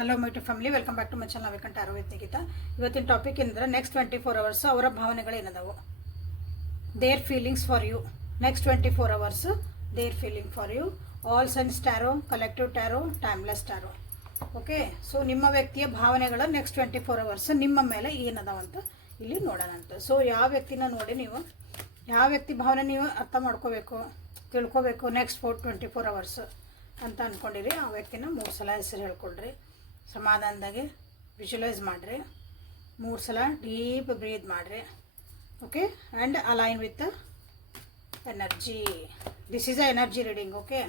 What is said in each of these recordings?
Hello my to family, welcome back to my channel welcome to Arogya Nikhita. ಇವತ್ತಿನ topic ಏನಂದ್ರೆ next 24 hours ಅವರ ಭಾವನೆಗಳು ಏನದಾವು, their feelings for you. Next 24 hours their feeling for you. All signs tarot, collective tarot, timeless tarot. Okay, so ನಿಮ್ಮ ವ್ಯಕ್ತಿಯ ಭಾವನೆಗಳು next 24 hours ನಿಮ್ಮ ಮೇಲೆ ಏನದಾವಂತ ಇಲ್ಲಿ ನೋಡೋಣಂತ. ಸೊ ಯಾವ ವ್ಯಕ್ತಿನ ನೋಡಿ ನೀವು ಯಾವ ವ್ಯಕ್ತಿ ಭಾವನೆ ನೀವು ಅರ್ಥ ಮಾಡ್ಕೋಬೇಕು, ತಿಳ್ಕೊಬೇಕು ನೆಕ್ಸ್ಟ್ 24 ಅವರ್ಸ್ ಅಂತ ಅಂದ್ಕೊಂಡಿರಿ. ಆ ವ್ಯಕ್ತಿನ 3 ಸಲ ಹೆಸರು ಹೇಳ್ಕೊಳ್ರಿ. ಸಮಾಧಾನದಾಗೆ ವಿಜುವಲೈಸ್ ಮಾಡಿರಿ. 3 ಸಲ ಡೀಪ್ ಬ್ರೀತ್ ಮಾಡಿರಿ. Okay, and align with energy. This is a energy reading. Okay,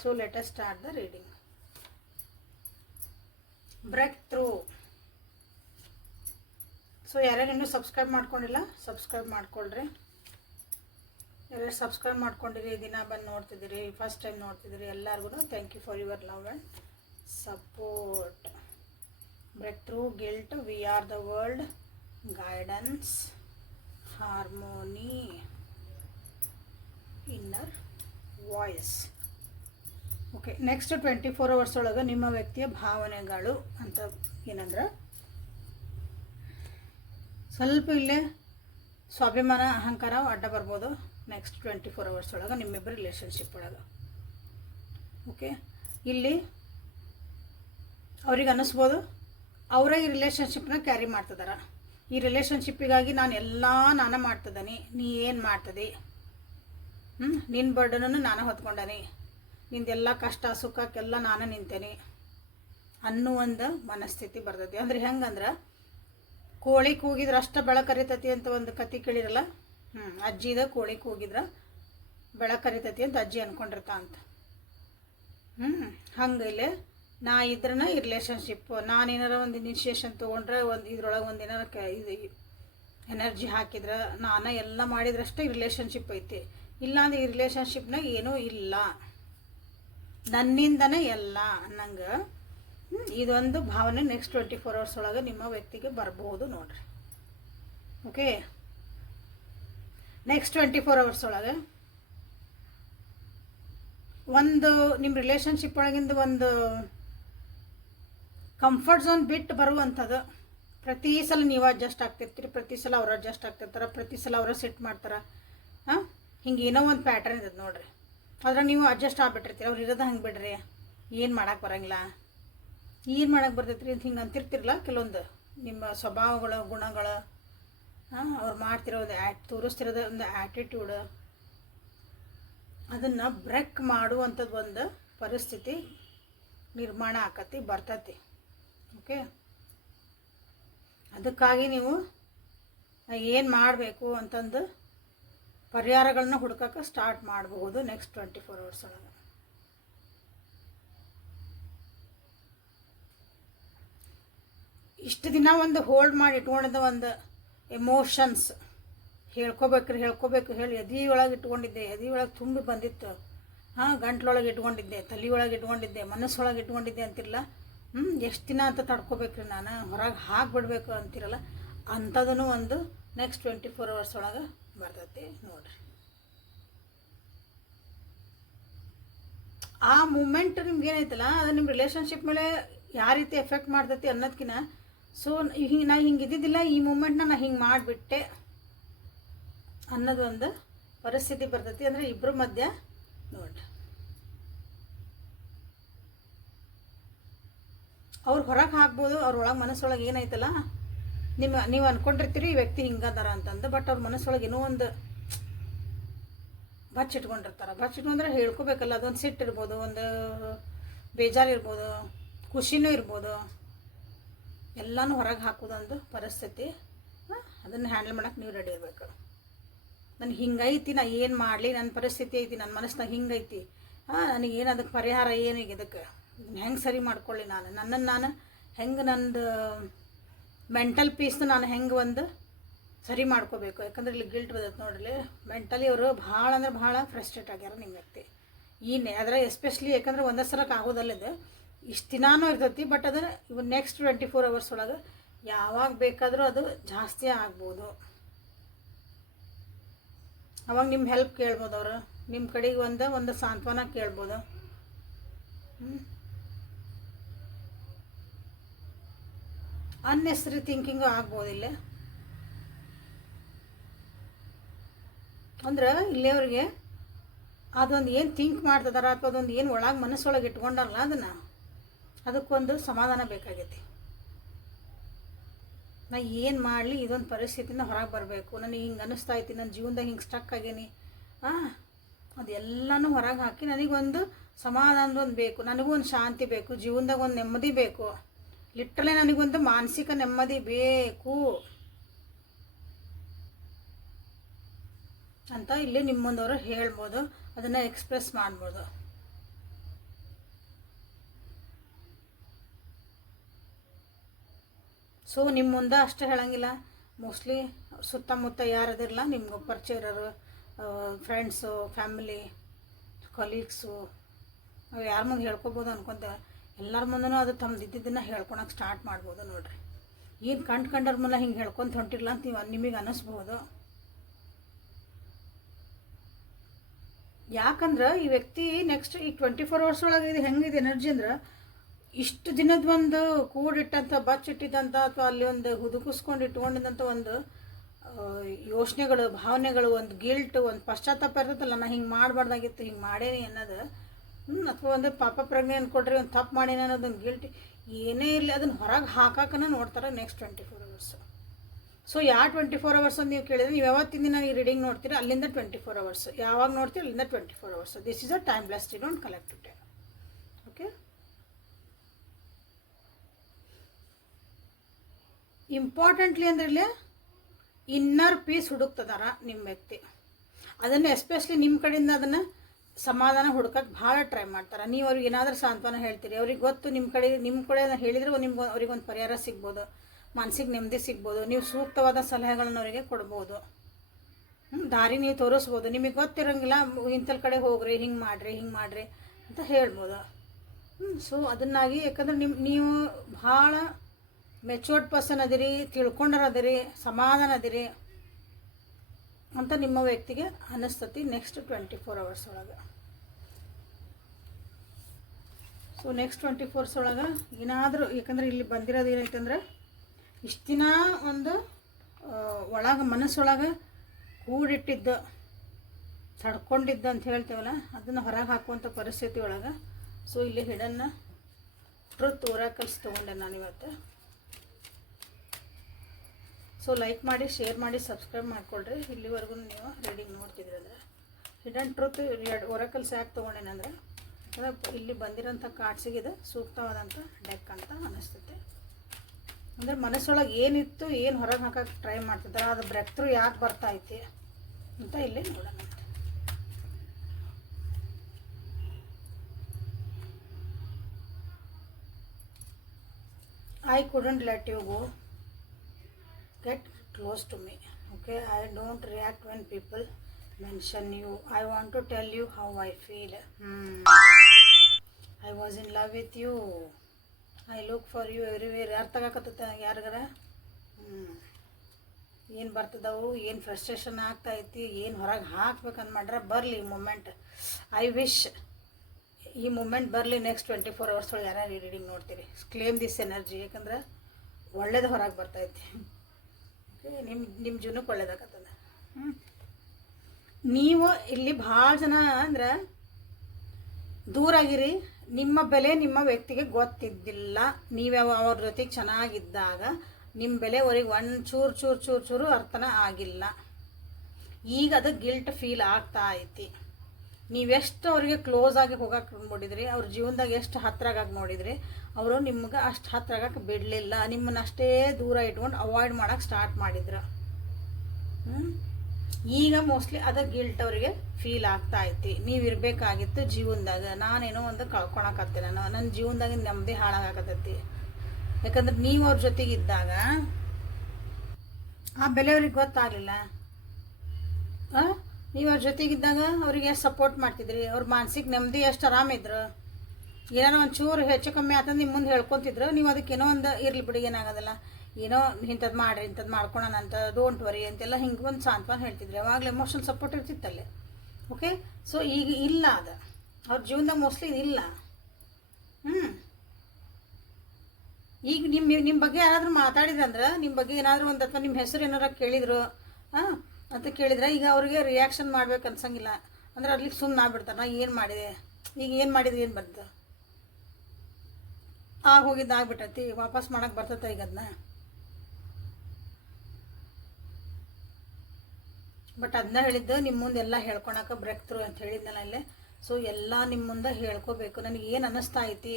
so let us start the reading. Breakthrough. So ಯಾರ್ಯಾರು ಇನ್ನೂ ಸಬ್ಸ್ಕ್ರೈಬ್ ಮಾಡ್ಕೊಂಡಿಲ್ಲ, ಸಬ್ಸ್ಕ್ರೈಬ್ ಮಾಡ್ಕೊಳ್ರಿ. ಯಾರ್ಯಾರು ಸಬ್ಸ್ಕ್ರೈಬ್ ಮಾಡ್ಕೊಂಡಿರಿ, ದಿನ ಬಂದು ನೋಡ್ತಿದ್ದೀರಿ, ಫಸ್ಟ್ ಟೈಮ್ ನೋಡ್ತಿದ್ದೀರಿ, ಎಲ್ಲರಿಗೂ thank you for your love and support. Breakthrough, guilt, we are the world, guidance, harmony, inner voice. Okay, next 24 hours ಒಳಗೆ ನಿಮ್ಮ ವ್ಯಕ್ತಿಯ ಭಾವನೆಗಳು ಅಂತ ಏನಂದ್ರೆ ಸ್ವಲ್ಪ ಇಲ್ಲೇ ಸ್ವಾಭಿಮಾನ ಅಹಂಕಾರ ಅಡ್ಡ ಬರ್ಬೋದು. ನೆಕ್ಸ್ಟ್ 24 ಅವರ್ಸ್ ಒಳಗೆ ನಿಮ್ಮಿಬ್ಬರು ರಿಲೇಷನ್ಶಿಪ್ ಒಳಗೆ. ಓಕೆ, ಇಲ್ಲಿ ಅವ್ರಿಗೆ ಅನ್ನಿಸ್ಬೋದು ಅವರೇ ಈ ರಿಲೇಷನ್ಶಿಪ್ನ ಕ್ಯಾರಿ ಮಾಡ್ತಿದಾರ. ಈ ರಿಲೇಷನ್ಶಿಪ್ಪಿಗಾಗಿ ನಾನು ಮಾಡ್ತಿದ್ದಾನೆ, ನೀ ಏನು ಮಾಡ್ತದೆ, ನಿನ್ನ ಬರ್ಡನನ್ನು ನಾನು ಹೊತ್ಕೊಂಡಾನೆ, ನಿಂದೆಲ್ಲ ಕಷ್ಟ ಸುಖಕ್ಕೆಲ್ಲ ನಾನು ನಿಂತೇನೆ ಅನ್ನೋ ಒಂದು ಮನಸ್ಥಿತಿ ಬರ್ತೈತಿ. ಅಂದ್ರೆ ಹೆಂಗಂದ್ರೆ ಕೋಳಿ ಕೂಗಿದ್ರೆ ಅಷ್ಟ ಬೆಳಕರಿತತಿ ಅಂತ ಒಂದು ಕತೆ ಕೇಳಿರಲ್ಲ. ಅಜ್ಜಿದ ಕೋಳಿ ಕೂಗಿದ್ರೆ ಬೆಳಕರಿತತಿ ಅಂತ ಅಜ್ಜಿ ಅಂದ್ಕೊಂಡಿರ್ತಾ ಅಂತ. ಹಂಗೆ ಇಲ್ಲಿ ನಾ ಇದ್ರನ ಈ ರಿಲೇಷನ್ಶಿಪ್, ನಾನೇನಾರ ಒಂದು ಇನಿಷಿಯೇಷನ್ ತೊಗೊಂಡ್ರೆ ಇದ್ರೊಳಗೆ ಒಂದು ಏನಾರ ಇದು ಎನರ್ಜಿ ಹಾಕಿದ್ರೆ ನಾನು ಎಲ್ಲ ಮಾಡಿದ್ರಷ್ಟೇ ಈ ರಿಲೇಷನ್ಶಿಪ್ ಐತಿ. ಇಲ್ಲಾಂದ್ರೆ ಈ ರಿಲೇಷನ್ಶಿಪ್ನಾಗ ಏನೂ ಇಲ್ಲ, ನನ್ನಿಂದನೇ ಎಲ್ಲ ಅನ್ನಂಗೆ ಇದೊಂದು ಭಾವನೆ ನೆಕ್ಸ್ಟ್ 24 ಅವರ್ಸ್ ಒಳಗೆ ನಿಮ್ಮ ವ್ಯಕ್ತಿಗೆ ಬರಬಹುದು ನೋಡ್ರಿ. ಓಕೆ, ನೆಕ್ಸ್ಟ್ 24 ಅವರ್ಸ್ ಒಳಗೆ ಒಂದು ನಿಮ್ಮ ರಿಲೇಷನ್ಶಿಪ್ ಒಳಗಿಂದ ಒಂದು ಕಂಫರ್ಟ್ ಝೋನ್ ಬಿಟ್ಟು ಬರುವಂಥದ್ದು. ಪ್ರತಿ ಸಲ ನೀವು ಅಡ್ಜಸ್ಟ್ ಆಗ್ತಿರ್ತೀರಿ, ಪ್ರತಿ ಸಲ ಅವ್ರು ಅಡ್ಜಸ್ಟ್ ಆಗ್ತಿರ್ತಾರೆ, ಪ್ರತಿ ಸಲ ಅವರು ಸೆಟ್ ಮಾಡ್ತಾರೆ. ಹಿಂಗೆ ಏನೋ ಒಂದು ಪ್ಯಾಟರ್ನ್ ಇದೆ ನೋಡ್ರಿ. ಆದ್ರೆ ನೀವು ಅಡ್ಜಸ್ಟ್ ಆಗ್ಬಿಟ್ಟಿರ್ತೀರಿ, ಅವ್ರು ಇರೋದು ಹಂಗೆ ಬಿಡ್ರಿ, ಏನು ಮಾಡೋಕ್ಕೆ ಬರೋಂಗಿಲ್ಲ, ಏನು ಮಾಡೋಕ್ಕೆ ಬರ್ತೈತ್ರಿ ಅಂತ ಹಿಂಗೆ ಅಂತಿರ್ತಿರಲ್ಲ. ಕೆಲವೊಂದು ನಿಮ್ಮ ಸ್ವಭಾವಗಳು, ಗುಣಗಳು, ಅವ್ರು ಮಾಡ್ತಿರೋದು ತೋರಿಸ್ತಿರೋದು ಒಂದು ಆ್ಯಟಿಟ್ಯೂಡ್, ಅದನ್ನು ಬ್ರೇಕ್ ಮಾಡುವಂಥದ್ದು ಒಂದು ಪರಿಸ್ಥಿತಿ ನಿರ್ಮಾಣ ಆಕತಿ ಬರ್ತೈತಿ. ಓಕೆ, ಅದಕ್ಕಾಗಿ ನೀವು ಏನು ಮಾಡಬೇಕು ಅಂತಂದು ಪರಿಹಾರಗಳನ್ನ ಹುಡುಕಕ್ಕೆ ಸ್ಟಾರ್ಟ್ ಮಾಡಬಹುದು ನೆಕ್ಸ್ಟ್ 24 ಅವರ್ಸ್ ಒಳಗೆ. ಇಷ್ಟು ದಿನ ಒಂದು ಹೋಲ್ಡ್ ಮಾಡಿ ಇಟ್ಕೊಂಡಿದ್ದ ಒಂದು ಎಮೋಷನ್ಸ್ ಹೇಳ್ಕೋಬೇಕು ಹೇಳಿ ಎದೆ ಒಳಗೆ ಇಟ್ಕೊಂಡಿದ್ದೆ, ಎದೆ ಒಳಗೆ ತುಂಬಿ ಬಂದಿತ್ತು. ಗಂಟ್ಲೊಳಗೆ ಇಟ್ಕೊಂಡಿದ್ದೆ, ತಲೆ ಒಳಗೆ ಇಟ್ಕೊಂಡಿದ್ದೆ, ಮನಸ್ಸೊಳಗೆ ಇಟ್ಕೊಂಡಿದ್ದೆ ಅಂತಿರಲ್ಲ. ಎಷ್ಟು ದಿನ ಅಂತ ತಡ್ಕೋಬೇಕ್ರಿ, ನಾನು ಹೊರಗೆ ಹಾಕಿಬಿಡ್ಬೇಕು ಅಂತಿರಲ್ಲ. ಅಂಥದೂ ಒಂದು ನೆಕ್ಸ್ಟ್ 24 ಅವರ್ಸ್ ಒಳಗೆ ಬರ್ತೈತಿ ನೋಡ್ರಿ. ಆ ಮೂಮೆಂಟ್ ನಿಮ್ಗೆ ಏನೈತಲ್ಲ, ಅದು ನಿಮ್ಮ ರಿಲೇಷನ್ಶಿಪ್ ಮೇಲೆ ಯಾವ ರೀತಿ ಎಫೆಕ್ಟ್ ಮಾಡ್ತೈತಿ ಅನ್ನೋದಕ್ಕಿಂತ, ಸೊ ನಾ ಹಿಂಗೆ ಇದ್ದಿದ್ದಿಲ್ಲ, ಈ ಮೂಮೆಂಟ್ನ ನಾ ಹಿಂಗೆ ಮಾಡಿಬಿಟ್ಟೆ ಅನ್ನೋದು ಒಂದು ಪರಿಸ್ಥಿತಿ ಬರ್ತೈತಿ. ಅಂದರೆ ಇಬ್ಬರ ಮಧ್ಯ ನೋಡ್ರಿ, ಅವ್ರು ಹೊರಗೆ ಹಾಕ್ಬೋದು, ಅವ್ರೊಳಗೆ ಮನಸ್ಸೊಳಗೆ ಏನೈತಲ್ಲ, ನೀವು ಅಂದ್ಕೊಂಡಿರ್ತೀರಿ ಈ ವ್ಯಕ್ತಿ ಹಿಂಗದಾರ ಅಂತಂದು, ಬಟ್ ಅವ್ರ ಮನಸ್ಸೊಳಗೆ ಏನೋ ಒಂದು ಬಚ್ಚಿಟ್ಕೊಂಡಿರ್ತಾರೆ. ಬಚ್ಚಿಟ್ಕೊಂಡ್ರೆ ಹೇಳ್ಕೊಬೇಕಲ್ಲ, ಅದೊಂದು ಸಿಟ್ಟಿರ್ಬೋದು, ಒಂದು ಬೇಜಾರಿರ್ಬೋದು, ಖುಷಿನೂ ಇರ್ಬೋದು, ಎಲ್ಲನೂ ಹೊರಗೆ ಹಾಕೋದೊಂದು ಪರಿಸ್ಥಿತಿ. ಅದನ್ನು ಹ್ಯಾಂಡಲ್ ಮಾಡೋಕ್ಕೆ ನೀವು ರೆಡಿ ಇರಬೇಕು. ನನಗೆ ಹಿಂಗೈತಿ, ನಾ ಏನು ಮಾಡಲಿ, ನನ್ನ ಪರಿಸ್ಥಿತಿ ಐತಿ, ನನ್ನ ಮನಸ್ಸಿನಾಗ ಹಿಂಗೈತಿ, ನನಗೇನು ಅದಕ್ಕೆ ಪರಿಹಾರ ಏನಿಗೆ, ಇದಕ್ಕೆ ಹೆಂಗೆ ಸರಿ ಮಾಡ್ಕೊಳ್ಳಿ, ನನ್ನನ್ನು ನಾನು ಹೆಂಗೆ ನಂದು ಮೆಂಟಲ್ ಪೀಸ್ನ ನಾನು ಹೆಂಗೆ ಒಂದು ಸರಿ ಮಾಡ್ಕೋಬೇಕು. ಯಾಕಂದ್ರೆ ಇಲ್ಲಿ ಗಿಲ್ಟ್ ಬರ್ತೈತೆ ನೋಡ್ರಿ. ಮೆಂಟಲಿ ಅವರು ಭಾಳ ಅಂದ್ರೆ ಭಾಳ ಫ್ರಸ್ಟ್ರೇಟ್ ಆಗ್ಯಾರ ನಿಮ್ಮ ವ್ಯಕ್ತಿ. ಅದರ ಎಸ್ಪೆಷಲಿ ಯಾಕಂದ್ರೆ ಒಂದೇ ಸಲಕ್ಕೆ ಆಗೋದಲ್ಲಿದೆ, ಇಷ್ಟು ದಿನಾನೂ ಇರ್ತೈತಿ. ಬಟ್ ಅದನ್ನು ಇವು ನೆಕ್ಸ್ಟ್ 24 ಅವರ್ಸ್ ಒಳಗೆ ಯಾವಾಗ ಬೇಕಾದರೂ ಅದು ಜಾಸ್ತಿ ಆಗ್ಬೋದು. ಅವಾಗ ನಿಮ್ಮ ಹೆಲ್ಪ್ ಕೇಳ್ಬೋದು, ಅವರು ನಿಮ್ಮ ಕಡೆಗೆ ಒಂದು ಸಾಂತ್ವನ ಕೇಳ್ಬೋದು. ಅನ್ನೆಸರಿ ಥಿಂಕಿಂಗು ಆಗ್ಬೋದಿಲ್ಲ. ಅಂದ್ರೆ ಇಲ್ಲಿಯವ್ರಿಗೆ ಅದೊಂದು ಏನು ಥಿಂಕ್ ಮಾಡ್ತಿದಾರ ಅಥವಾ ಅದೊಂದು ಏನು ಒಳಗೆ ಮನಸ್ಸೊಳಗೆ ಇಟ್ಕೊಂಡಲ್ಲ ಅದನ್ನು, ಅದಕ್ಕೊಂದು ಸಮಾಧಾನ ಬೇಕಾಗೈತಿ. ನಾ ಏನು ಮಾಡಲಿ, ಇದೊಂದು ಪರಿಸ್ಥಿತಿಯಿಂದ ಹೊರಗೆ ಬರಬೇಕು, ನನಗೆ ಹಿಂಗೆ ಅನ್ನಿಸ್ತಾ ಐತಿ, ನನ್ನ ಜೀವನದಾಗ ಹಿಂಗೆ ಸ್ಟಕ್ ಆಗೀನಿ, ಅದೆಲ್ಲನೂ ಹೊರಗೆ ಹಾಕಿ ನನಗೊಂದು ಸಮಾಧಾನದೊಂದು ಬೇಕು, ನನಗೂ ಒಂದು ಶಾಂತಿ ಬೇಕು, ಜೀವನದಾಗ ಒಂದು ನೆಮ್ಮದಿ ಬೇಕು, ಲಿಟ್ರಲಿ ನನಗೊಂದು ಮಾನಸಿಕ ನೆಮ್ಮದಿ ಬೇಕು ಅಂತ ಇಲ್ಲಿ ನಿಮ್ಮ ಮುಂದವರು ಹೇಳ್ಬೋದು, ಅದನ್ನು ಎಕ್ಸ್ಪ್ರೆಸ್ ಮಾಡ್ಬೋದು. ಸೊ ನಿಮ್ಮ ಮುಂದೆ ಅಷ್ಟೇ ಹೇಳಂಗಿಲ್ಲ, ಮೋಸ್ಟ್ಲಿ ಸುತ್ತಮುತ್ತ ಯಾರದಿರಲ್ಲ ನಿಮ್ಗೆ ಪರಿಚಯ ಇರೋರು, ಫ್ರೆಂಡ್ಸು, ಫ್ಯಾಮಿಲಿ, ಕಲೀಗ್ಸು, ಅವು ಯಾರ ಮುಂದೆ ಹೇಳ್ಕೊಬೋದು ಅನ್ಕೊತೇವೆ. ಎಲ್ಲರ ಮುಂದೂ ಅದು ತಮ್ಮದು ಇದ್ದಿದ್ದನ್ನು ಹೇಳ್ಕೊಳಕ್ಕೆ ಸ್ಟಾರ್ಟ್ ಮಾಡ್ಬೋದು. ನೋಡಿರಿ, ಏನು ಕಂಡ್ರ ಮುಂದೆ ಹಿಂಗೆ ಹೇಳ್ಕೊತ ಹೊಂಟಿರಲ್ಲ ಅಂತ ನಿಮಗೆ ಅನ್ನಿಸ್ಬೋದು. ಯಾಕಂದ್ರೆ ಈ ವ್ಯಕ್ತಿ ನೆಕ್ಸ್ಟ್ ಈ 24 hours ಒಳಗೆ ಇದು ಹೆಂಗಿದೆ ಎನರ್ಜಿ ಅಂದ್ರೆ, ಇಷ್ಟು ದಿನದ ಒಂದು ಕೂಡಿಟ್ಟಂಥ ಬಚ್ಚಿಟ್ಟಿದ್ದಂಥ ಅಥವಾ ಅಲ್ಲಿ ಒಂದು ಹುದುಕಿಸ್ಕೊಂಡು ಇಟ್ಕೊಂಡಿದ್ದಂಥ ಒಂದು ಯೋಚನೆಗಳು, ಭಾವನೆಗಳು, ಒಂದು ಗಿಲ್ಟ್, ಒಂದು ಪಶ್ಚಾತ್ತಾಪ ಇರ್ತೈತಲ್ಲ, ನಾನು ಹಿಂಗೆ ಮಾಡಬಾರ್ದಾಗಿತ್ತು, ಹಿಂಗೆ ಮಾಡೇನಿ ಅನ್ನೋದು, ಅಥವಾ ಒಂದು ಪಾಪ ಪ್ರಜ್ಞೆ ಅಂದ್ಕೊಡ್ರಿ, ಒಂದು ತಪ್ಪು ಮಾಡೀನಿ ಅನ್ನೋದೊಂದು ಗಿಲ್ಟ್ ಏನೇ ಇರಲಿ ಅದನ್ನು ಹೊರಗೆ ಹಾಕಕ್ಕನ ನೋಡ್ತಾರೆ ನೆಕ್ಸ್ಟ್ 24 hours. ಸೊ ಯಾವ 24 hours ಅಂತ ನೀವು ಕೇಳಿದ್ರೆ, ನೀವು ಯಾವತ್ತಿನ ದಿನ ಈ ರೀಡಿಂಗ್ ನೋಡ್ತೀರಿ ಅಲ್ಲಿಂದ 24 hours, ಯಾವಾಗ ನೋಡ್ತೀರಿ ಅಲ್ಲಿಂದ 24 hours. This is a timeless, you don't collect time. Okay, importantly ಅಂದ್ರೆ ಇಲ್ಲಿ ಇನ್ನರ್ ಪೀಸ್ ಹುಡುಕ್ತದಾರ ನಿಮ್ಮ ವ್ಯಕ್ತಿ. ಅದನ್ನು ಎಸ್ಪೆಷಲಿ ನಿಮ್ಮ ಕಡೆಯಿಂದ ಅದನ್ನು ಸಮಾಧಾನ ಹುಡುಕಕ್ಕೆ ಭಾಳ ಟ್ರೈ ಮಾಡ್ತಾರೆ. ನೀವು ಅವ್ರಿಗೆ ಏನಾದರೂ ಸಾಂತ್ವನ ಹೇಳ್ತೀರಿ, ಅವ್ರಿಗೆ ಗೊತ್ತು ನಿಮ್ಮ ಕಡೆ ಹೇಳಿದರೆ ನಿಮ್ಗೆ ಅವ್ರಿಗೊಂದು ಪರಿಹಾರ ಸಿಗ್ಬೋದು, ಮಾನಸಿಕ ನೆಮ್ಮದಿ ಸಿಗ್ಬೋದು, ನೀವು ಸೂಕ್ತವಾದ ಸಲಹೆಗಳನ್ನು ಅವರಿಗೆ ಕೊಡ್ಬೋದು, ದಾರಿ ನೀವು ತೋರಿಸ್ಬೋದು. ನಿಮಗೆ ಗೊತ್ತಿರೋಂಗಿಲ್ಲ, ಇಂಥಲ್ ಕಡೆ ಹೋಗ್ರಿ, ಹಿಂಗೆ ಮಾಡಿರಿ ಅಂತ ಹೇಳ್ಬೋದು. ಸೊ ಅದನ್ನಾಗಿ, ಯಾಕಂದ್ರೆ ನೀವು ಭಾಳ ಮೆಚೂರ್ಡ್ ಪರ್ಸನ್ ಅದಿರಿ, ತಿಳ್ಕೊಂಡರದಿರಿ, ಸಮಾಧಾನ ಅದಿರಿ ಅಂತ ನಿಮ್ಮ ವ್ಯಕ್ತಿಗೆ ಅನ್ನಿಸ್ತತಿ ನೆಕ್ಸ್ಟ್ 24 hours ಒಳಗೆ. ಸೊ ನೆಕ್ಸ್ಟ್ 24 hours ಒಳಗೆ ಏನಾದರೂ, ಯಾಕಂದ್ರೆ ಇಲ್ಲಿ ಬಂದಿರೋದು ಏನೈತಂದ್ರೆ, ಇಷ್ಟು ದಿನ ಒಂದು ಒಳಗೆ ಮನಸ್ಸೊಳಗೆ ಕೂಡಿಟ್ಟಿದ್ದು, ತಡ್ಕೊಂಡಿದ್ದು ಅಂತ ಹೇಳ್ತೇವಲ್ಲ, ಅದನ್ನು ಹೊರಗೆ ಹಾಕುವಂಥ ಪರಿಸ್ಥಿತಿ ಒಳಗೆ. ಸೊ ಇಲ್ಲಿ ಹಿಡನ್ನ ಟ್ರುತ್ ಒರಾಕಲ್ಸ್ ತೊಗೊಂಡೆ ನಾನು ಇವತ್ತು. ಸೊ ಲೈಕ್ ಮಾಡಿ, ಶೇರ್ ಮಾಡಿ, ಸಬ್ಸ್ಕ್ರೈಬ್ ಮಾಡಿಕೊಡ್ರಿ. ಇಲ್ಲಿವರೆಗೂ ನೀವು ರೀಡಿಂಗ್ ನೋಡ್ತಿದ್ರಿ ಅಂದರೆ ಹಿಡನ್ ಟ್ರುತ್ ಒರಾಕಲ್ಸ್ ಯಾಕೆ ತೊಗೊಂಡೇನಂದ್ರೆ, ಇಲ್ಲಿ ಬಂದಿರೋಂಥ ಕಾರ್ಡ್ಸಿಗೆ ಇದು ಸೂಕ್ತವಾದಂಥ ಡೆಕ್ ಅಂತ ಅನ್ನಿಸ್ತೈತೆ. ಅಂದರೆ ಮನಸ್ಸೊಳಗೆ ಏನಿತ್ತು, ಏನು ಹೊರಗೆ ಹಾಕೋಕ್ಕೆ ಟ್ರೈ ಮಾಡ್ತಿದ್ದಾರೆ, ಅದು ಬ್ರೇಕ್ ಥ್ರೂ ಯಾಕೆ ಬರ್ತಾಯಿತಿ ಅಂತ ಇಲ್ಲಿ ನೋಡೋಣ. I couldn't let you go. Get close to me. Okay, I don't react when people mention you. I want to tell you how I feel. I was in love with you. I look for you everywhere. ಅರ್ಥ ಆಗಕತ್ತ ಯಾರಿಗಾರ? ಏನು ಬರ್ತದವು, ಏನು frustration ಆಗ್ತಾಯಿತಿ, ಏನು ಹೊರಗೆ ಹಾಕ್ಬೇಕಂತ ಮಾಡ್ರೆ ಬರಲಿ ಈ ಮೂಮೆಂಟ್. ಐ ವಿಶ್ ಈ ಮೂಮೆಂಟ್ ಬರಲಿ ನೆಕ್ಸ್ಟ್ 24 hours ಒಳಗೆ. ಯಾರ್ಯಾರು ರೀಡಿಂಗ್ ನೋಡ್ತೀರಿ, ಕ್ಲೇಮ್ ದಿಸ್ ಎನರ್ಜಿ. ಯಾಕಂದ್ರೆ ಒಳ್ಳೇದು ಹೊರಗೆ ಬರ್ತೈತಿ. ನಿಮ್ಮ ಜೀವನಕ್ಕೆ ಒಳ್ಳೇದಾಗತ್ತದ. ನೀವು ಇಲ್ಲಿ ಭಾಳ ಜನ ಅಂದ್ರೆ ದೂರಾಗಿರಿ, ನಿಮ್ಮ ಬೆಲೆ ನಿಮ್ಮ ವ್ಯಕ್ತಿಗೆ ಗೊತ್ತಿದ್ದಿಲ್ಲ. ನೀವ್ಯಾವ ಅವ್ರ ಜೊತೆಗೆ ಚೆನ್ನಾಗಿದ್ದಾಗ ನಿಮ್ಮ ಬೆಲೆ ಅವ್ರಿಗೆ ಚೂರು ಅರ್ಥನ ಆಗಿಲ್ಲ. ಈಗ ಅದು ಗಿಲ್ಟ್ ಫೀಲ್ ಆಗ್ತಾ ಐತಿ. ನೀವೆಷ್ಟು ಅವ್ರಿಗೆ ಕ್ಲೋಸ್ ಆಗಿ ಹೋಗಕ್ಕೆ ನೋಡಿದ್ರಿ, ಅವ್ರ ಜೀವನದಾಗ ಎಷ್ಟು ಹತ್ತಿರಾಗಿ ನೋಡಿದ್ರಿ, ಅವರು ನಿಮ್ಗೆ ಅಷ್ಟು ಹತ್ತಿರಾಗಕ್ಕೆ ಬಿಡಲಿಲ್ಲ. ನಿಮ್ಮನ್ನು ಅಷ್ಟೇ ದೂರ ಇಟ್ಕೊಂಡು ಅವಾಯ್ಡ್ ಮಾಡೋಕ್ಕೆ ಸ್ಟಾರ್ಟ್ ಮಾಡಿದ್ರು. ಈಗ ಮೋಸ್ಟ್ಲಿ ಅದು ಗಿಲ್ಟ್ ಅವರಿಗೆ ಫೀಲ್ ಆಗ್ತಾ ಐತಿ. ನೀವು ಇರಬೇಕಾಗಿತ್ತು ಜೀವನದಾಗ, ನಾನೇನೋ ಒಂದು ಕಳ್ಕೊಳಕತ್ತೆ, ನನ್ನ ಜೀವನದಾಗ ನೆಮ್ಮದಿ ಹಾಳಾಗತ್ತೈತಿ. ಯಾಕಂದ್ರೆ ನೀವು ಅವ್ರ ಜೊತೆಗಿದ್ದಾಗ ಆ ಬೆಲೆ ಅವ್ರಿಗೆ ಗೊತ್ತಾಗಲಿಲ್ಲ. ನೀವು ಅವ್ರ ಜೊತೆಗಿದ್ದಾಗ ಅವ್ರಿಗೆ ಎಷ್ಟು ಸಪೋರ್ಟ್ ಮಾಡ್ತಿದ್ರಿ, ಅವ್ರ ಮಾನಸಿಕ ನೆಮ್ಮದಿ ಎಷ್ಟು ಆರಾಮಿದ್ರು. ಏನಾರ ಒಂದು ಚೂರು ಹೆಚ್ಚು ಕಮ್ಮಿ ಆತಂದು ನಿಮ್ಮ ಮುಂದೆ ಹೇಳ್ಕೊತಿದ್ರು, ನೀವು ಅದಕ್ಕೆ ಏನೋ ಒಂದು ಇರಲಿ ಬಿಡಿ, ಏನಾಗೋದಿಲ್ಲ, ಏನೋ ಇಂಥದ್ದು ಮಾಡಿರಿ, ಇಂಥದ್ದು ಮಾಡ್ಕೊಳೋಣ ಅಂತ, ಡೋಂಟ್ ವರಿ ಅಂತೆಲ್ಲ ಹಿಂಗೆ ಒಂದು ಸಾಂತ್ವನ ಹೇಳ್ತಿದ್ರಿ. ಅವಾಗಲೇ ಎಮೋಷನಲ್ ಸಪೋರ್ಟ್ ಇರ್ತಿತ್ತಲ್ಲಿ. ಓಕೆ, ಸೊ ಈಗ ಇಲ್ಲ, ಅದು ಅವ್ರ ಜೀವನದಾಗ ಮೋಸ್ಟ್ಲಿ ಇಲ್ಲ. ಈಗ ನಿಮ್ಮ ಬಗ್ಗೆ ಯಾರಾದರೂ ಮಾತಾಡಿದ್ರಂದ್ರೆ ನಿಮ್ಮ ಬಗ್ಗೆ ಏನಾದರೂ ಒಂದು ಅಥವಾ ನಿಮ್ಮ ಹೆಸರು ಏನಾರ ಕೇಳಿದ್ರು ಹಾಂ ಅಂತ ಕೇಳಿದ್ರೆ ಈಗ ಅವ್ರಿಗೆ ರಿಯಾಕ್ಷನ್ ಮಾಡ್ಬೇಕು ಅನ್ಸಂಗಿಲ್ಲ. ಅಂದ್ರೆ ಅಲ್ಲಿಗೆ ಸುಮ್ಮನೆ ಆಗ್ಬಿಡ್ತಾರೆ, ನಾ ಏನು ಮಾಡಿದೆ, ಈಗ ಏನು ಮಾಡಿದ್ರೆ ಏನು ಬಂತು, ಆಗ ಹೋಗಿದ್ದು ಆಗ್ಬಿಟ್ಟೈತಿ, ವಾಪಸ್ ಮಾಡೋಕೆ ಬರ್ತೈತೆ ಈಗ ಅದನ್ನ. ಬಟ್ ಅದನ್ನ ಹೇಳಿದ್ದು ನಿಮ್ಮ ಮುಂದೆ ಎಲ್ಲ ಹೇಳ್ಕೊಳಕ್ಕೆ ಬ್ರೇಕ್ ಥ್ರೂ ಅಂತ ಹೇಳಿದ್ನಲ್ಲ ಇಲ್ಲೇ. ಸೊ ಎಲ್ಲ ನಿಮ್ಮ ಮುಂದೆ ಹೇಳ್ಕೋಬೇಕು, ನನಗೆ ಏನು ಅನ್ನಿಸ್ತಾ ಐತಿ,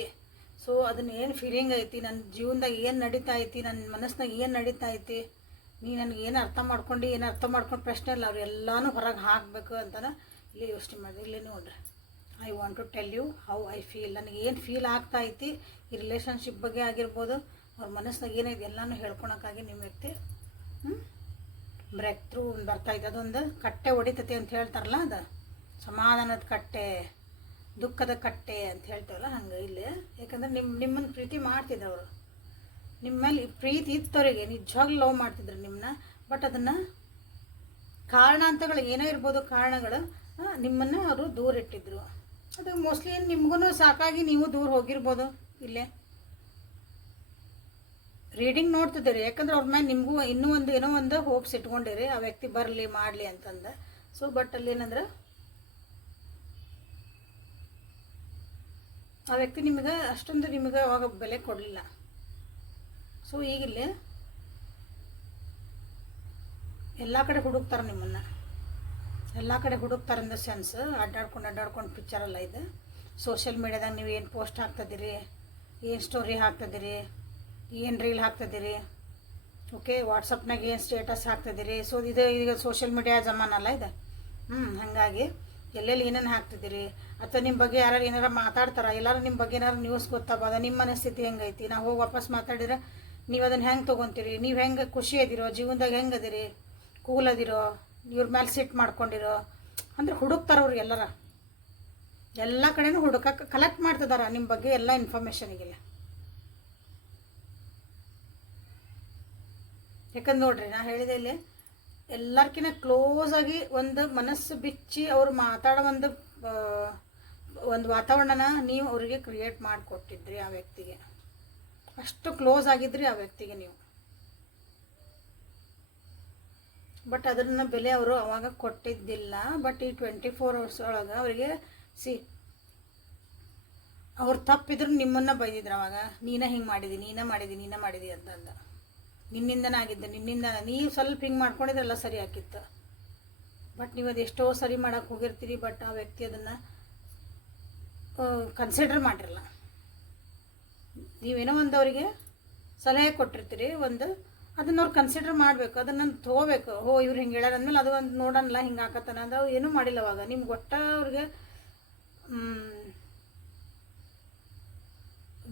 ಸೊ ಅದನ್ನ ಏನು ಫೀಲಿಂಗ್ ಐತಿ, ನನ್ನ ಜೀವನದಾಗ ಏನು ನಡೀತಾ ಐತಿ, ನನ್ನ ಮನಸ್ಸಿನಾಗ ಏನು ನಡೀತಾ ಐತಿ, ನೀ ನನಗೆ ಏನು ಅರ್ಥ ಮಾಡ್ಕೊಂಡು ಏನು ಅರ್ಥ ಮಾಡ್ಕೊಂಡು ಪ್ರಶ್ನೆ ಇಲ್ಲ, ಅವ್ರು ಎಲ್ಲನೂ ಹೊರಗೆ ಹಾಕಬೇಕು ಅಂತಲೇ ಇಲ್ಲಿ ಯೋಚನೆ ಮಾಡಿದೆ. ಇಲ್ಲಿ ನೋಡ್ರಿ, I want to tell you how I feel, ನನಗೆ ಏನು ಫೀಲ್ ಆಗ್ತಾ ಐತಿ ಈ ರಿಲೇಷನ್ಶಿಪ್ ಬಗ್ಗೆ ಆಗಿರ್ಬೋದು, ಅವ್ರ ಮನಸ್ಸಿನಾಗ ಏನೈತಿ ಎಲ್ಲನೂ ಹೇಳ್ಕೊಳಕ್ಕಾಗಿ ನಿಮ್ಮ ವ್ಯಕ್ತಿ ಬ್ರೇಕ್ ಥ್ರೂ ಬರ್ತಾಯಿತ್ತು. ಅದೊಂದು ಕಟ್ಟೆ ಹೊಡಿತೈತಿ ಅಂತ ಹೇಳ್ತಾರಲ್ಲ, ಅದು ಸಮಾಧಾನದ ಕಟ್ಟೆ, ದುಃಖದ ಕಟ್ಟೆ ಅಂತ ಹೇಳ್ತೇವಲ್ಲ ಹಂಗೆ ಇಲ್ಲಿ. ಯಾಕಂದ್ರೆ ನಿಮ್ಮನ್ನು ಪ್ರೀತಿ ಮಾಡ್ತಿದ್ರು ಅವರು, ನಿಮ್ಮ ಮೇಲೆ ಪ್ರೀತಿ ಇತ್ತವರಿಗೆ, ನಿಜವಾಗ್ಲೂ ಲವ್ ಮಾಡ್ತಿದ್ರು ನಿಮ್ಮನ್ನ. ಬಟ್ ಅದನ್ನು ಕಾರಣಾಂತಗಳು ಏನೋ ಇರ್ಬೋದು, ಕಾರಣಗಳು ನಿಮ್ಮನ್ನು ಅವರು ದೂರ ಇಟ್ಟಿದ್ರು. ಅದು ಮೋಸ್ಟ್ಲಿ ನಿಮಗೂ ಸಾಕಾಗಿ ನೀವು ದೂರ ಹೋಗಿರ್ಬೋದು. ಇಲ್ಲೇ ರೀಡಿಂಗ್ ನೋಡ್ತಿದ್ದೀರಿ, ಯಾಕಂದ್ರೆ ಅವ್ರ ಮೇಲೆ ನಿಮಗೂ ಇನ್ನೂ ಒಂದು ಏನೋ ಒಂದು ಹೋಪ್ಸ್ ಇಟ್ಕೊಂಡಿರಿ, ಆ ವ್ಯಕ್ತಿ ಬರಲಿ ಮಾಡಲಿ ಅಂತಂದು. ಸೊ ಬಟ್ ಅಲ್ಲಿ ಏನಂದ್ರೆ ಆ ವ್ಯಕ್ತಿ ನಿಮಗೆ ಅಷ್ಟೊಂದು ನಿಮಗೆ ಅವಾಗ ಬೆಲೆ ಕೊಡಲಿಲ್ಲ. ಸೊ ಈಗಿಲ್ಲಿ ಎಲ್ಲ ಕಡೆ ಹುಡುಕ್ತಾರೆ ನಿಮ್ಮನ್ನು, ಎಲ್ಲ ಕಡೆ ಹುಡುಕ್ತಾರೆ ಇನ್ ದ ಸೆನ್ಸ್ ಅಡ್ಡಾಡ್ಕೊಂಡು ಪಿಕ್ಚರೆಲ್ಲ ಇದೆ. ಸೋಷಿಯಲ್ ಮೀಡ್ಯಾದಾಗ ನೀವು ಏನು ಪೋಸ್ಟ್ ಹಾಕ್ತಿದ್ದೀರಿ, ಏನು ಸ್ಟೋರಿ ಹಾಕ್ತಿದ್ದೀರಿ, ಏನು ರೀಲ್ ಹಾಕ್ತಿದ್ದೀರಿ, ಓಕೆ, ವಾಟ್ಸಪ್ನಾಗ ಏನು ಸ್ಟೇಟಸ್ ಹಾಕ್ತಿದ್ದೀರಿ. ಸೊ ಇದು ಈಗ ಸೋಷಿಯಲ್ ಮೀಡಿಯಾ ಜಮಾನಲ್ಲ ಇದೆ. ಹಾಗಾಗಿ ಎಲ್ಲೆಲ್ಲಿ ಏನೇನು ಹಾಕ್ತಿದ್ದೀರಿ, ಅಥವಾ ನಿಮ್ಮ ಬಗ್ಗೆ ಯಾರು ಏನಾರು ಮಾತಾಡ್ತಾರ, ಎಲ್ಲರೂ ನಿಮ್ಮ ಬಗ್ಗೆ ಏನಾರು ನ್ಯೂಸ್ ಗೊತ್ತಾಗೋದ, ನಿಮ್ಮ ಮನಸ್ಥಿತಿ ಹೆಂಗೈತಿ, ನಾವು ಹೋಗಿ ವಾಪಸ್ ಮಾತಾಡಿದ್ರೆ ನೀವು ಅದನ್ನು ಹೆಂಗೆ ತೊಗೊತೀರಿ, ನೀವು ಹೆಂಗೆ ಖುಷಿ ಅದಿರೋ ಜೀವನದಾಗ, ಹೆಂಗೆ ಅದಿರಿ, ಕೂಲ್ ಅದಿರೋ, ಇವ್ರ ಮೇಲೆ ಸಿಟ್ಟು ಮಾಡ್ಕೊಂಡಿರೋ ಅಂದ್ರೆ ಹುಡುಕ್ತಾರೆ ಅವ್ರು ಎಲ್ಲರ, ಎಲ್ಲ ಕಡೆನೂ ಹುಡುಕಕ್ಕೆ ಕಲೆಕ್ಟ್ ಮಾಡ್ತಿದಾರ ನಿಮ್ಮ ಬಗ್ಗೆ ಎಲ್ಲ ಇನ್ಫಾರ್ಮೇಷನಿಗೆಲ್ಲ. ಯಾಕಂದ್ರೆ ನೋಡ್ರಿ, ನಾ ಹೇಳಿದೆ ಇಲ್ಲಿ ಎಲ್ಲರ್ಕಿನ್ನ ಕ್ಲೋಸಾಗಿ ಒಂದು ಮನಸ್ಸು ಬಿಚ್ಚಿ ಅವ್ರು ಮಾತಾಡೋ ಒಂದು ವಾತಾವರಣನ ನೀವು ಅವರಿಗೆ ಕ್ರಿಯೇಟ್ ಮಾಡಿಕೊಟ್ಟಿದ್ರಿ ಆ ವ್ಯಕ್ತಿಗೆ. ಅಷ್ಟು ಕ್ಲೋಸ್ ಆಗಿದ್ರಿ ಆ ವ್ಯಕ್ತಿಗೆ ನೀವು. ಬಟ್ ಅದನ್ನ ಬೆಲೆ ಅವರು ಅವಾಗ ಕೊಟ್ಟಿದ್ದಿಲ್ಲ. ಬಟ್ ಈ 24 hours ಒಳಗೆ ಅವರಿಗೆ ಅವ್ರು ತಪ್ಪಿದ್ರು ನಿಮ್ಮನ್ನು ಬೈದಿದ್ರು. ಅವಾಗ ನೀನೇ ಹಿಂಗೆ ಮಾಡಿದಿ, ನೀನೇ ಮಾಡಿದಿ ಅಂತಂದ. ನಿನ್ನಿಂದನೇ ಆಗಿದ್ದೆ, ನಿನ್ನಿಂದ ನೀವು ಸ್ವಲ್ಪ ಹಿಂಗೆ ಮಾಡ್ಕೊಂಡಿದ್ರೆಲ್ಲ ಸರಿ ಹಾಕಿತ್ತು. ಬಟ್ ನೀವು ಅದು ಎಷ್ಟೋ ಸರಿ ಮಾಡೋಕ್ಕೆ ಹೋಗಿರ್ತೀರಿ, ಬಟ್ ಆ ವ್ಯಕ್ತಿ ಅದನ್ನು ಕನ್ಸಿಡರ್ ಮಾಡಿರಲ್ಲ. ನೀವೇನೋ ಒಂದು ಅವರಿಗೆ ಸಲಹೆ ಕೊಟ್ಟಿರ್ತೀರಿ, ಅದನ್ನು ಅವ್ರು ಕನ್ಸಿಡರ್ ಮಾಡಬೇಕು, ಅದನ್ನು ತೊಗೋಬೇಕು. ಇವ್ರು ಹಿಂಗೆ ಹೇಳ್ಯಾರ ಅಂದಮೇಲೆ ಅದು ಒಂದು ನೋಡೋಣಲ್ಲ ಹಿಂಗೆ ಹಾಕತ್ತಾನ ಅದು ಏನೂ ಮಾಡಿಲ್ಲ. ಅವಾಗ ನಿಮ್ಗೆ ಒಟ್ಟ ಅವ್ರಿಗೆ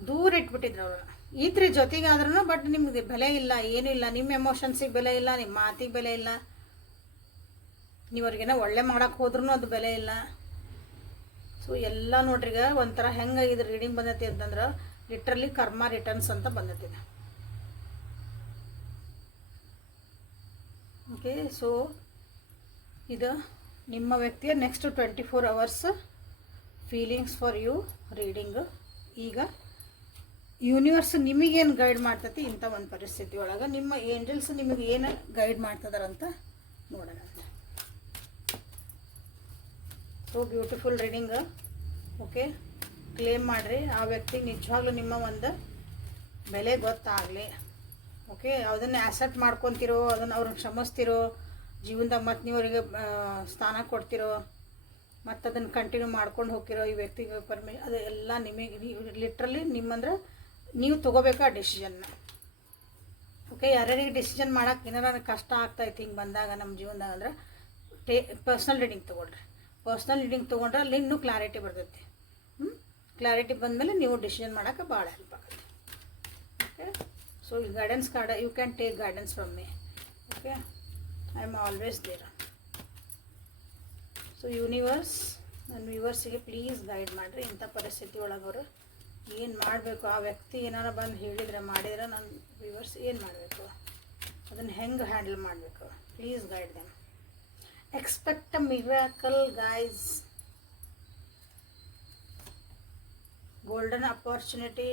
ದೂರ ಇಟ್ಬಿಟ್ಟಿದ್ರು ಅವ್ರನ್ನ. ಈತ್ರಿ ಜೊತೆಗೆ ಆದ್ರೂ ಬಟ್ ನಿಮ್ಗೆ ಬೆಲೆ ಇಲ್ಲ, ಏನಿಲ್ಲ, ನಿಮ್ಮ ಎಮೋಷನ್ಸಿಗೆ ಬೆಲೆ ಇಲ್ಲ, ನಿಮ್ಮ ಮಾತಿಗೆ ಬೆಲೆ ಇಲ್ಲ, ನೀವು ಅವ್ರಿಗೇನೋ ಒಳ್ಳೆ ಮಾಡೋಕ್ಕೆ ಹೋದ್ರೂ ಅದು ಬೆಲೆ ಇಲ್ಲ. ಸೊ ಎಲ್ಲ ನೋಡ್ರಿಗ ಒಂಥರ ಹೆಂಗೆ ಇದು ರೀಡಿಂಗ್ ಬಂದೈತಿ ಅಂತಂದ್ರೆ ಲಿಟ್ರಲಿ ಕರ್ಮ ರಿಟರ್ನ್ಸ್ ಅಂತ ಬಂದೈತಿದೆ. ಓಕೆ, ಸೊ ಇದು ನಿಮ್ಮ ವ್ಯಕ್ತಿಯ next 24 hours feelings for you reading. ಈಗ ಯೂನಿವರ್ಸ್ ನಿಮಗೇನು ಗೈಡ್ ಮಾಡ್ತೈತಿ ಇಂಥ ಒಂದು ಪರಿಸ್ಥಿತಿ ಒಳಗೆ, ನಿಮ್ಮ ಏಂಜಲ್ಸ್ ನಿಮಗೆ ಏನು ಗೈಡ್ ಮಾಡ್ತದಾರಂತ ನೋಡೋಣ. So beautiful reading. Okay, claim ಮಾಡಿರಿ. ಆ ವ್ಯಕ್ತಿಗೆ ನಿಜವಾಗ್ಲೂ ನಿಮ್ಮ ಒಂದು ಬೆಲೆ ಗೊತ್ತಾಗಲಿ. ಓಕೆ, ಅದನ್ನು ಆ್ಯಸೆಪ್ಟ್ ಮಾಡ್ಕೊತಿರೋ, ಅದನ್ನು ಅವ್ರನ್ನ ಕ್ಷಮಿಸ್ತಿರೋ ಜೀವನದಾಗ, ಮತ್ತು ನೀವು ಅವರಿಗೆ ಸ್ಥಾನ ಕೊಡ್ತಿರೋ, ಮತ್ತು ಅದನ್ನು ಕಂಟಿನ್ಯೂ ಮಾಡ್ಕೊಂಡು ಹೋಗ್ತಿರೋ ಈ ವ್ಯಕ್ತಿಗೆ ಅದು ಎಲ್ಲ ನಿಮಗೆ ಲಿಟ್ರಲಿ ನಿಮ್ಮಂದ್ರೆ ನೀವು ತೊಗೋಬೇಕು ಆ ಡಿಸಿಷನ್ನ. ಓಕೆ, ಯಾರ್ಯಾರಿಗೆ ಡಿಸಿಷನ್ ಮಾಡೋಕೆ ಏನಾರ ಕಷ್ಟ ಆಗ್ತಾಯಿತ್ತು ಹಿಂಗೆ ಬಂದಾಗ ನಮ್ಮ ಜೀವನದಾಗ ಅಂದ್ರೆ ಪರ್ಸ್ನಲ್ ರೀಡಿಂಗ್ ತೊಗೊಳ್ರಿ. ಪರ್ಸ್ನಲ್ ರೀಡಿಂಗ್ ತೊಗೊಂಡ್ರೆ ಅಲ್ಲಿ ಇನ್ನೂ ಕ್ಲಾರಿಟಿ ಬರ್ತೈತಿ. ಕ್ಲಾರಿಟಿ ಬಂದಮೇಲೆ ನೀವು ಡಿಸಿಷನ್ ಮಾಡೋಕೆ ಭಾಳ ಹೆಲ್ಪ್ ಆಗುತ್ತೆ. ಓಕೆ, ಸೊ ಈ guidance card you can take guidance from me. Okay, I am always there. So universe ನನ್ನ ವ್ಯೂವರ್ಸಿಗೆ ಪ್ಲೀಸ್ ಗೈಡ್ ಮಾಡಿರಿ. ಇಂಥ ಪರಿಸ್ಥಿತಿ ಒಳಗವರು ಏನು ಮಾಡಬೇಕು, ಆ ವ್ಯಕ್ತಿ ಏನಾರ ಬಂದು ಹೇಳಿದರೆ ಮಾಡಿದರೆ ನನ್ನ ವ್ಯೂವರ್ಸ್ ಏನು ಮಾಡಬೇಕು, ಅದನ್ನು ಹೆಂಗೆ ಹ್ಯಾಂಡಲ್ ಮಾಡಬೇಕು, please guide them. Expect a miracle guys. Golden opportunity,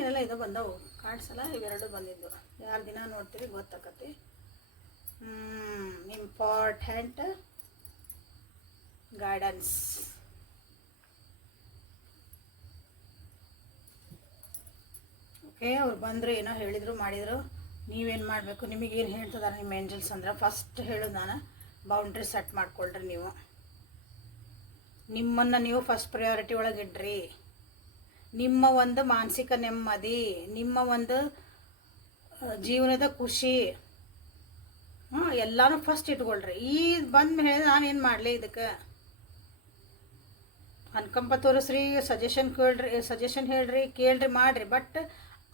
ಏನೆಲ್ಲ ಇದು ಬಂದವು ಕಾಣಿಸಲ್ಲ, ಇವೆರಡು ಬಂದಿದ್ದು. ಯಾರು ದಿನ ನೋಡ್ತೀರಿ ಗೊತ್ತಾಕತಿ. Important guidance. ಓಕೆ, ಅವ್ರು ಬಂದರು, ಏನೋ ಹೇಳಿದರು ಮಾಡಿದರು. ನೀವೇನು ಮಾಡಬೇಕು, ನಿಮಗೇನು ಹೇಳ್ತಿದ್ದಾರೆ ನಿಮ್ಮ ಏಂಜಲ್ಸ್ ಅಂದ್ರೆ, ಫಸ್ಟ್ ಹೇಳೋದು ನಾನು, ಬೌಂಡ್ರಿ ಸೆಟ್ ಮಾಡ್ಕೊಳ್ರಿ. ನೀವು ನಿಮ್ಮನ್ನು ನೀವು ಫಸ್ಟ್ ಪ್ರಯಾರಿಟಿ ಒಳಗೆ ಇಡ್ರಿ. ನಿಮ್ಮ ಒಂದು ಮಾನಸಿಕ ನೆಮ್ಮದಿ, ನಿಮ್ಮ ಒಂದು ಜೀವನದ ಖುಷಿ ಎಲ್ಲನೂ ಫಸ್ಟ್ ಇಟ್ಕೊಳ್ರಿ. ಈ ಬಂದ ಮೇಲೆ ನಾನೇನು ಮಾಡಲಿ, ಇದಕ್ಕೆ ಅನುಕಂಪ ತೋರಿಸ್ರಿ, ಸಜೆಷನ್ ಹೇಳ್ರಿ, ಕೇಳ್ರಿ, ಮಾಡಿರಿ. ಬಟ್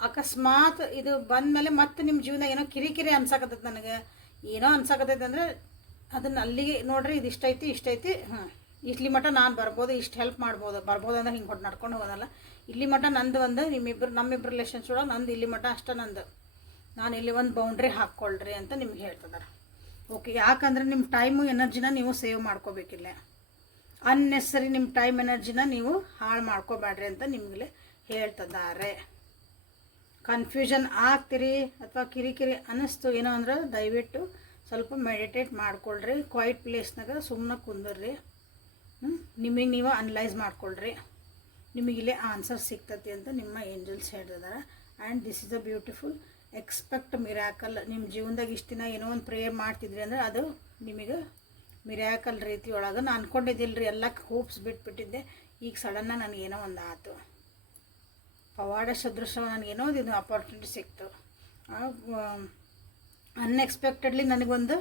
ಅಕಸ್ಮಾತ್ ಇದು ಬಂದ ಮೇಲೆ ಮತ್ತೆ ನಿಮ್ಮ ಜೀವನ ಏನೋ ಕಿರಿಕಿರಿ ಅನ್ಸಾಕತ್ತೈತೆ, ನನಗೆ ಏನೋ ಅನ್ಸಾಕತ್ತೈತೆ ಅಂದರೆ ಅದನ್ನು ಅಲ್ಲಿಗೆ ನೋಡ್ರಿ, ಇದು ಇಷ್ಟೈತಿ ಇಲ್ಲಿ ಮಟ್ಟ ನಾನು ಬರ್ಬೋದು, ಇಷ್ಟು ಹೆಲ್ಪ್ ಬರ್ಬೋದು ಅಂದ್ರೆ ಹಿಂಗೆ ಕೊಟ್ಟು ನಡ್ಕೊಂಡು ಹೋಗೋದಲ್ಲ. ಇಲ್ಲಿ ಮಟ್ಟ ನಂದು ಒಂದು ನಮ್ಮಿಬ್ಬರು ರಿಲೇಷನ್ಸ್ ಒಳಗೆ ನಂದು ಇಲ್ಲಿ ಮಟ್ಟ ಅಷ್ಟೇ ನಂದು, ನಾನು ಇಲ್ಲಿ ಒಂದು ಬೌಂಡ್ರಿ ಹಾಕ್ಕೊಳ್ರಿ ಅಂತ ನಿಮ್ಗೆ ಹೇಳ್ತಿದ್ದಾರೆ. ಓಕೆ, ಯಾಕಂದರೆ ನಿಮ್ಮ ಟೈಮು ಎನರ್ಜಿನ ನೀವು ಸೇವ್ ಮಾಡ್ಕೋಬೇಕಿಲ್ಲ. ಅನ್ನೆಸರಿ ನಿಮ್ಮ ಟೈಮ್ ಎನರ್ಜಿನ ನೀವು ಹಾಳು ಮಾಡ್ಕೋಬೇಡ್ರಿ ಅಂತ ನಿಮಗಲೇ ಹೇಳ್ತಿದ್ದಾರೆ. ಕನ್ಫ್ಯೂಷನ್ ಆಗ್ತೀರಿ ಅಥವಾ ಕಿರಿಕಿರಿ ಅನ್ನಿಸ್ತು ಏನೋ ಅಂದ್ರೆ ದಯವಿಟ್ಟು ಸ್ವಲ್ಪ ಮೆಡಿಟೇಟ್ ಮಾಡ್ಕೊಳ್ರಿ. ಕ್ವೈಟ್ ಪ್ಲೇಸ್ನಾಗ ಸುಮ್ಮನೆ ಕುಂದರ್ರಿ. ನಿಮಗೆ ನೀವು ಅನಲೈಸ್ ಮಾಡ್ಕೊಳ್ರಿ. ನಿಮಗಿಲ್ಲೇ ಆನ್ಸರ್ ಸಿಗ್ತತಿ ಅಂತ ನಿಮ್ಮ ಏಂಜಲ್ಸ್ ಹೇಳ್ತಿದ್ದಾರೆ. And this is a beautiful expect miracle. ನಿಮ್ಮ ಜೀವನದಾಗ ಇಷ್ಟು ದಿನ ಏನೋ ಒಂದು ಪ್ರೇಯರ್ ಮಾಡ್ತಿದ್ರಿ ಅಂದರೆ ಅದು ನಿಮಗೆ ಮಿರಾಕಲ್ ರೀತಿ ಒಳಗೆ ನಾನು ಅಂದ್ಕೊಂಡಿದ್ದಿಲ್ಲ ರೀ, ಎಲ್ಲ ಹೋಪ್ಸ್ ಬಿಟ್ಬಿಟ್ಟಿದ್ದೆ. ಈಗ ಸಡನ್ನಾಗಿ ನನಗೇನೋ ಒಂದು ಆಯ್ತು, ಪವಾಡ ಸದೃಶ ನನಗೇನೋ ಇದು ಅಪಾರ್ಚುನಿಟಿ ಸಿಕ್ತು. ಅನ್ಎಕ್ಸ್ಪೆಕ್ಟೆಡ್ಲಿ ನನಗೊಂದು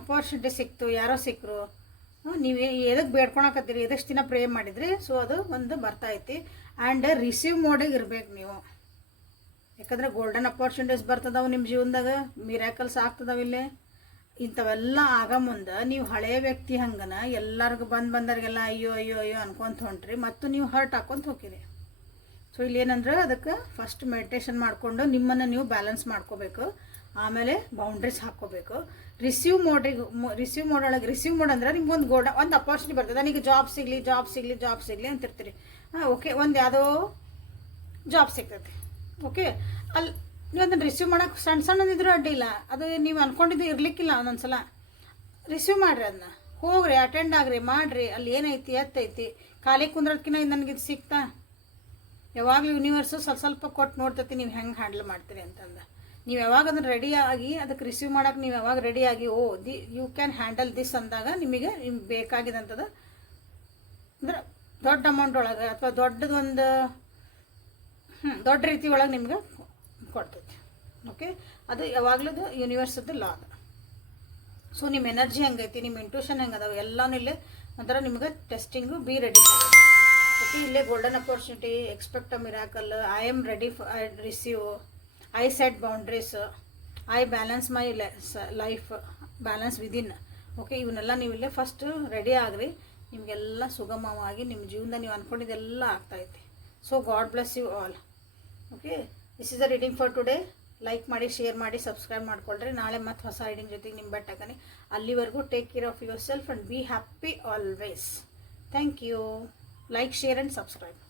ಅಪಾರ್ಚುನಿಟಿ ಸಿಕ್ತು, ಯಾರೋ ಸಿಕ್ಕರು. ನೀವು ಎದಕ್ಕೆ ಬೇಡ್ಕೊಳಕತ್ತೀರಿ, ಎದಷ್ಟು ದಿನ ಪ್ರೇ ಮಾಡಿದ್ರಿ, ಸೊ ಅದು ಒಂದು ಬರ್ತೈತಿ. ಆ್ಯಂಡ್ ರಿಸೀವ್ ಮೋಡಿಗೆ ಇರ್ಬೇಕು ನೀವು. ಯಾಕಂದರೆ ಗೋಲ್ಡನ್ ಅಪಾರ್ಚುನಿಟೀಸ್ ಬರ್ತದವು ನಿಮ್ಮ ಜೀವನದಾಗ, ಮಿರಾಕಲ್ಸ್ ಆಗ್ತದವಿಲ್ಲೇ. ಇಂಥವೆಲ್ಲ ಆಗ ಮುಂದೆ ನೀವು ಹಳೆಯ ವ್ಯಕ್ತಿ ಹಂಗನ ಎಲ್ಲರಿಗೂ ಬಂದವ್ರಿಗೆಲ್ಲ ಅಯ್ಯೋ ಅಯ್ಯೋ ಅಯ್ಯೋ ಅನ್ಕೊಂತ ಹೊಂಟ್ರಿ, ಮತ್ತು ನೀವು ಹರ್ಟ್ ಹಾಕ್ಕೊಂತ ಹೋಗಿರಿ. ಸೊ ಇಲ್ಲೇನಂದ್ರೆ ಅದಕ್ಕೆ ಫಸ್ಟ್ ಮೆಡಿಟೇಷನ್ ಮಾಡಿಕೊಂಡು ನಿಮ್ಮನ್ನು ನೀವು ಬ್ಯಾಲೆನ್ಸ್ ಮಾಡ್ಕೋಬೇಕು. ಆಮೇಲೆ ಬೌಂಡ್ರೀಸ್ ಹಾಕ್ಕೋಬೇಕು. ರಿಸೀವ್ ಮೋಡ್ ಅಂದರೆ ನಿಮ್ಗೆ ಒಂದು ಅಪಾರ್ಚುನಿಟಿ ಬರ್ತದೆ. ನನಗೆ ಜಾಬ್ ಸಿಗಲಿ ಅಂತಿರ್ತೀರಿ. ಓಕೆ, ಒಂದು ಯಾವುದೋ ಜಾಬ್ ಸಿಗ್ತೈತಿ. ಓಕೆ, ಅಲ್ಲಿ ನೀವು ಅದನ್ನು ರಿಸೀವ್ ಮಾಡೋಕೆ ಸಣ್ಣದಿದ್ರೂ ಅಡ್ಡಿ ಇಲ್ಲ. ಅದು ನೀವು ಅಂದ್ಕೊಂಡಿದ್ದು ಇರಲಿಕ್ಕಿಲ್ಲ. ಒಂದೊಂದು ಸಲ ರಿಸೀವ್ ಮಾಡಿರಿ, ಅದನ್ನ ಹೋಗ್ರಿ, ಅಟೆಂಡ್ ಆಗ್ರಿ, ಮಾಡಿರಿ. ಅಲ್ಲಿ ಏನೈತಿ ಎತ್ತೈತಿ, ಖಾಲಿ ಕುಂದ್ರೋದಕ್ಕಿಂತ ನನಗಿದು ಸಿಗ್ತಾ. ಯಾವಾಗಲೂ ಯೂನಿವರ್ಸು ಸ್ವಲ್ಪ ಕೊಟ್ಟು ನೋಡ್ತೈತಿ ನೀವು ಹೆಂಗೆ ಹ್ಯಾಂಡಲ್ ಮಾಡ್ತೀರಿ ಅಂತಂದು. ನೀವು ಯಾವಾಗ ಅದನ್ನು ರೆಡಿಯಾಗಿ ಅದಕ್ಕೆ ರಿಸೀವ್ ಮಾಡೋಕೆ ನೀವು ಯಾವಾಗ ರೆಡಿಯಾಗಿ ಯು ಕ್ಯಾನ್ ಹ್ಯಾಂಡಲ್ ದಿಸ್ ಅಂದಾಗ ನಿಮಗೆ ಬೇಕಾಗಿದಂಥದ್ದು ಅಂದ್ರೆ ದೊಡ್ಡ ಅಮೌಂಟ್ ಒಳಗೆ ಅಥವಾ ದೊಡ್ಡದೊಂದು ದೊಡ್ಡ ರೀತಿ ಒಳಗೆ ನಿಮ್ಗೆ ಕೊಡ್ತೈತಿ. ಓಕೆ, ಅದು ಯಾವಾಗಲೂ ಯೂನಿವರ್ಸದ್ದು ಲಾ ಅದು. ಸೊ ನಿಮ್ಮ ಎನರ್ಜಿ ಹೆಂಗೈತಿ, ನಿಮ್ಮ ಇಂಟ್ಯೂಷನ್ ಹೆಂಗದಾವೆ ಎಲ್ಲನೂ ಇಲ್ಲೇ ಒಂಥರ ನಿಮ್ಗೆ ಟೆಸ್ಟಿಂಗು ಬಿ ರೆಡಿ. ಓಕೆ, ಇಲ್ಲೇ golden opportunity, expect a miracle, I am ready for receive, I set boundaries, I balance my life, balance within. Okay, ಇವನ್ನೆಲ್ಲ ನೀವು ಇಲ್ಲೇ ಫಸ್ಟ್ ರೆಡಿ ಆಗ್ರಿ. ನಿಮಗೆಲ್ಲ ಸುಗಮವಾಗಿ ನಿಮ್ಮ ಜೀವನದಲ್ಲಿ ನೀವು ಅಂದ್ಕೊಂಡಿದ್ದೆಲ್ಲ ಆಗ್ತಾಯಿದೆ. So god bless you all. Okay, this is the reading for today. Like ಮಾಡಿ, ಶೇರ್ ಮಾಡಿ, ಸಬ್ಸ್ಕ್ರೈಬ್ ಮಾಡ್ಕೊಳ್ರಿ. ನಾಳೆ ಮತ್ತೆ ಹೊಸ ರೀಡಿಂಗ್ ಜೊತೆಗೆ ನಿಮ್ಮ ಬೆಟ್ಟಾಗನೆ. ಅಲ್ಲಿವರೆಗೂ take care of yourself and be happy always. Thank you. Like, share and subscribe.